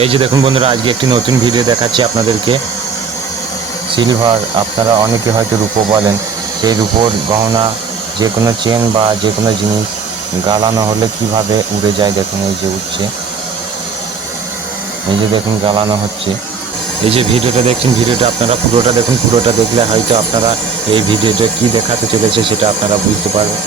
এই যে দেখুন বন্ধুরা, আজকে একটি নতুন ভিডিও দেখাচ্ছি আপনাদেরকে। সিলভার, আপনারা অনেকে হয়তো রূপো বলেন। সেই রূপোর গহনা, যে কোনো চেন বা যে কোনো জিনিস গালানো হলে কীভাবে উড়ে যায় দেখুন, এই যে উঠছে এই যে দেখুন, গালানো হচ্ছে। এই যে ভিডিওটা দেখছেন ভিডিওটা আপনারা পুরোটা দেখুন, পুরোটা দেখলে হয়তো আপনারা এই ভিডিওটা কি দেখাতে চলেছে সেটা আপনারা বুঝতে পারবেন।